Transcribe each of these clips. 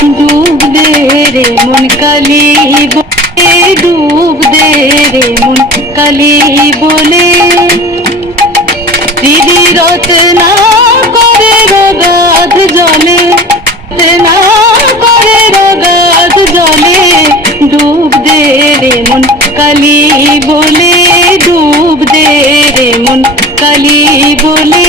ডুব দে রে মন কালি বলে, ডুব দে রে মন কালি বলে। দিদি রচনা করে রগাধ জলে, না করে রগাধ জলে, ডুব দে রে মন কালি বলে, ডুব দে রে মন কালি বলে।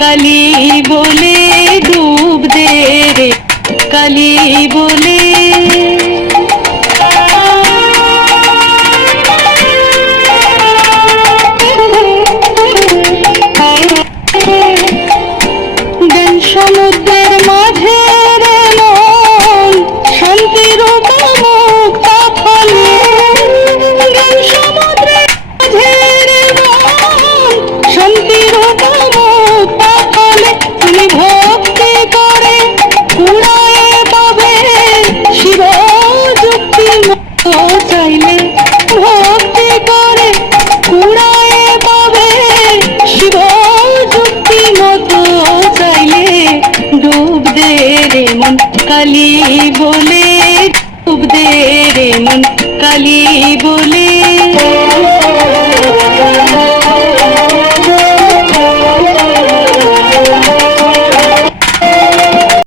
কালি বলে, ডুব দে রে কালি বলে। দেন সমুদ্রের মাঝে রে মন শান্তির মুক্তা ফলে, দেন সমুদ্রের মাঝে রে মন শান্তির মুক্তা ফলে। তুমি ভক্তি করে কুড়ায়ে পাবে শিব যুক্তি মতো চাইলে, ভক্তি করে কুড়ায়ে পাবে শিব যুক্তি মতো চাইলে। ডুব দে রে মন কালি বলে, ডুব দে রে মন কালি